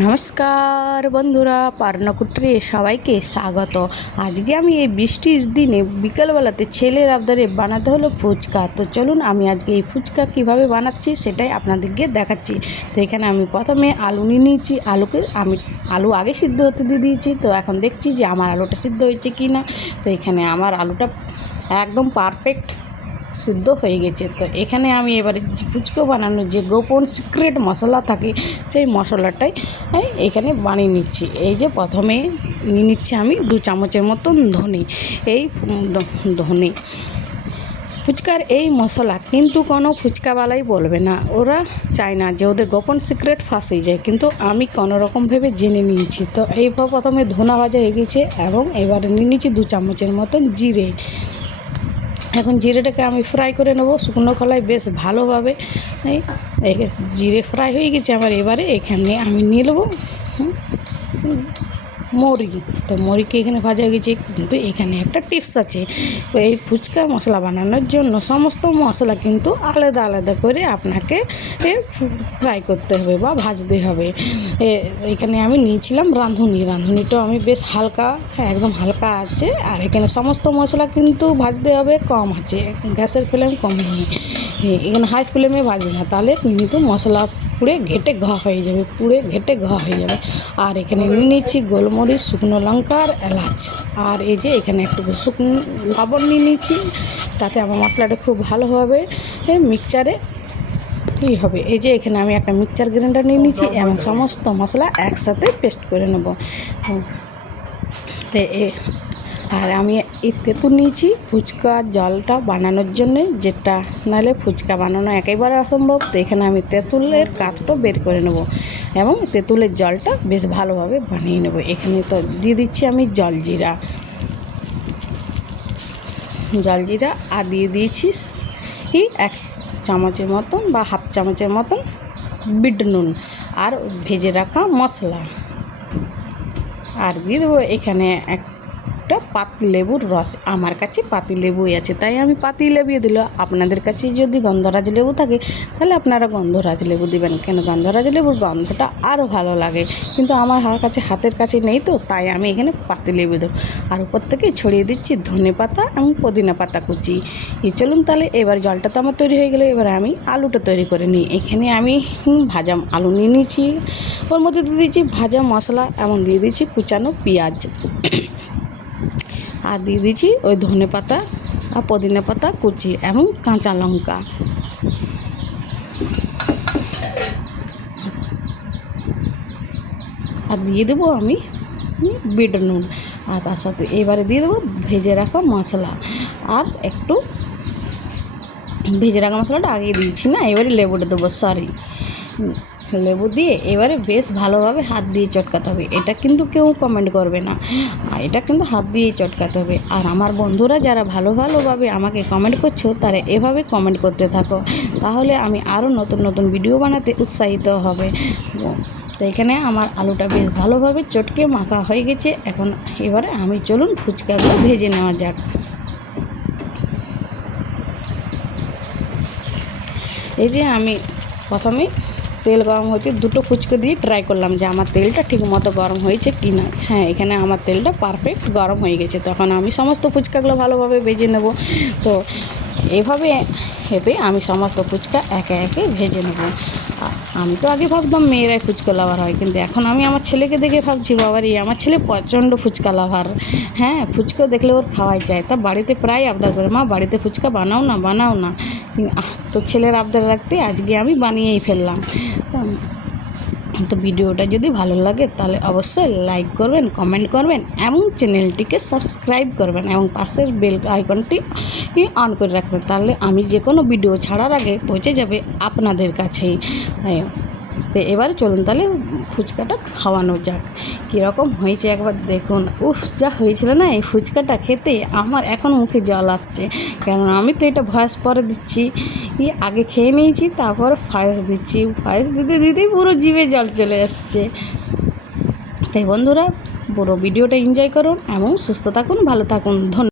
নমস্কার বন্ধুরা, পারনাকুট্রে সবাইকে স্বাগত। আজকে আমি এই বৃষ্টির দিনে বিকেলবেলাতে ছেলের আবদারে বানাতে হলো ফুচকা। তো চলুন আমি আজকে এই ফুচকা কিভাবে বানাচ্ছি সেটাই আপনাদেরকে দেখাচ্ছি। তো এখানে আমি প্রথমে আলু নিয়ে নিয়েছি। আলু আগে সিদ্ধ হতে দিয়ে দিয়েছি। তো এখন দেখছি যে আমার আলুটা সিদ্ধ হয়েছে কি না। তো এখানে আমার আলুটা একদম পারফেক্ট সিদ্ধ হয়ে গেছে। তো এখানে আমি এবারে ফুচকা বানানোর যে গোপন সিক্রেট মশলা থাকে সেই মশলাটাই এখানে বানিয়ে নিচ্ছি। এই যে প্রথমে নিয়ে নিচ্ছি আমি 2 চামচের মতন ধনে। এই ধনে ফুচকার এই মশলা কিন্তু কোনো ফুচকাওয়ালাই বলবে না, ওরা চায় না যে ওদের গোপন সিক্রেট ফাঁস হয়ে যায়, কিন্তু আমি কোনোরকম ভেবে জেনে নিয়েছি। তো এইবার প্রথমে ধনা ভাজা হয়ে গেছে এবং এবারে নিয়ে নিচ্ছি 2 চামচের মতন জিরে। এখন জিরেটাকে আমি ফ্রাই করে নেব শুকনো খোলায় বেশ ভালোভাবে। জিরে ফ্রাই হয়ে গেছে আমার। এবারে এখানে আমি নিয়ে নেবো মুড়ি। তো মুড়িকে এখানে ভাজা হয়ে গেছে, কিন্তু এখানে একটা টিপস আছে। এই ফুচকা মশলা বানানোর জন্য সমস্ত মশলা কিন্তু আলাদা আলাদা করে আপনাকে ফ্রাই করতে হবে বা ভাজতে হবে। এখানে আমি নিয়েছিলাম রাঁধুনিটা আমি বেশ হালকা, একদম হালকা আছে। আর এখানে সমস্ত মশলা কিন্তু ভাজতে হবে কম আছে, গ্যাসের ফ্লেম কম নিয়ে। এখানে হাই ফ্লেমে ভাজবে না, তাহলে কিন্তু মশলা পুড়ে ঘেটে হয়ে যাবে। আর এখানে নিয়ে নিচ্ছি গোলমরিচ, শুকনো লঙ্কা আর এলাচ। আর এই যে এখানে একটু শুকনো লবণ নিয়ে নিচ্ছি, তাতে আমার মশলাটা খুব ভালোভাবে মিক্সচারে হবে। এই যে এখানে আমি একটা মিক্সচার গ্রাইন্ডার নিয়ে নিচ্ছি এবং সমস্ত মশলা একসাথে পেস্ট করে নেব। আর আমি এই তেঁতুল নিয়েছি ফুচকা জলটা বানানোর জন্য, যেটা নাহলে ফুচকা বানানো একেবারে অসম্ভব। তো এখানে আমি তেঁতুলের কাঠটা বের করে নেব এবং তেঁতুলের জলটা বেশ ভালোভাবে বানিয়ে নেব। এখানে তো দিয়ে দিচ্ছি আমি জলজিরা আর দিয়ে দিয়েছি 1 চামচের মতন বা হাফ চামচের মতন বিট নুন আর ভেজে রাখা মশলা। আর দিয়ে দেবো এখানে একটা পাতিলেবুর রস। আমার কাছে পাতিলেবুই আছে তাই আমি পাতিলেবু দিলাম। আপনাদের কাছে যদি গন্ধরাজ লেবু থাকে তাহলে আপনারা গন্ধরাজ লেবু দেবেন, কেন গন্ধরাজ লেবুর গন্ধটা আরও ভালো লাগে, কিন্তু আমার হাতের কাছে নেই, তো তাই আমি এখানে পাতিলেবু দেবো। আর উপর থেকে ছড়িয়ে দিচ্ছি ধনে পাতা এবং পুদিনা পাতা কুচি। চলুন তাহলে এবার জলটা তো আমার তৈরি হয়ে গেলো। এবার আমি আলুটা তৈরি করে নিই। এখানে আমি ভাজা আলু নিয়ে নিয়েছি, ওর মধ্যে দিয়ে দিচ্ছি ভাজা মশলা এবং দিয়ে দিচ্ছি কুচানো পেঁয়াজ, আর দিয়ে দিচ্ছি ওই ধনে পাতা আর পুদিনা পাতা কুচি এবং কাঁচা লঙ্কা। আর দিয়ে দেবো আমি বিট নুন। আর তার সাথে এবারে দিয়ে দেবো ভেজে রাখা মশলা। আর একটু ভেজে রাখা মশলাটা আগে দিয়েছি না, এবারে লেবুটা দেবো, লেবু দিয়ে এবারে বেশ ভালোভাবে হাত দিয়ে চটকাতে হবে। এটা কিন্তু কেউ কমেন্ট করবে না, এটা কিন্তু হাত দিয়েই চটকাতে হবে। আর আমার বন্ধুরা যারা ভালোভাবে আমাকে কমেন্ট করছো তারা এভাবে কমেন্ট করতে থাকো, তাহলে আমি আরও নতুন ভিডিও বানাতে উৎসাহিত হবে। তো এখানে আমার আলুটা বেশ ভালোভাবে চটকে মাখা হয়ে গেছে। এখন এবারে আমি চলুন ফুচকাগুলো ভেজে নেওয়া যাক। এই যে আমি প্রথমে তেল গরম হতে 2টো ফুচকা দিয়ে ট্রাই করলাম যে আমার তেলটা ঠিক মতো গরম হয়েছে কি না। হ্যাঁ, এখানে আমার তেলটা পারফেক্ট গরম হয়ে গেছে। তখন আমি সমস্ত ফুচকাগুলো ভালোভাবে ভেজে নেব। তো এভাবে আমি সমস্ত ফুচকা একে একে ভেজে নেব। আমি তো আগে ভাবতাম মেয়েরাই ফুচকা লাভার হয়, কিন্তু এখন আমি আমার ছেলেকে দেখে ভাবছি বাবারই আমার ছেলে প্রচণ্ড ফুচকা লাভার। হ্যাঁ, ফুচকা দেখলে ওর খাওয়াই যায়। তা বাড়িতে প্রায় আবদার করে, মা বাড়িতে ফুচকা বানাও না। তো ছেলের আবদার রাখতে আজকে আমি বানিয়েই ফেললাম। তো ভিডিওটা যদি ভালো লাগে তাহলে অবশ্যই লাইক করবেন, কমেন্ট করবেন এবং চ্যানেলটিকে সাবস্ক্রাইব করবেন এবং পাশের বেল আইকনটি অন করে রাখবেন, তাহলে আমি যে কোনো ভিডিও ছাড়ার আগে পৌঁছে যাবে আপনাদের কাছেই। তো এবারে চলুন তাহলে ফুচকাটা খাওয়ানো যাক। কীরকম হয়েছে একবার দেখুন। যা হয়েছিল না এই ফুচকাটা খেতে, আমার এখন মুখে জল আসছে, কারণ আমি তো এটা ভয়েস পরে দিচ্ছি, আগে খেয়ে নিয়েছি তারপর ভয়েস দিচ্ছি। ভয়েস দিতেই পুরো জিভে জল চলে আসছে। তাই বন্ধুরা পুরো ভিডিওটা এনজয় করুন এবং সুস্থ থাকুন, ভালো থাকুন। ধন্যবাদ।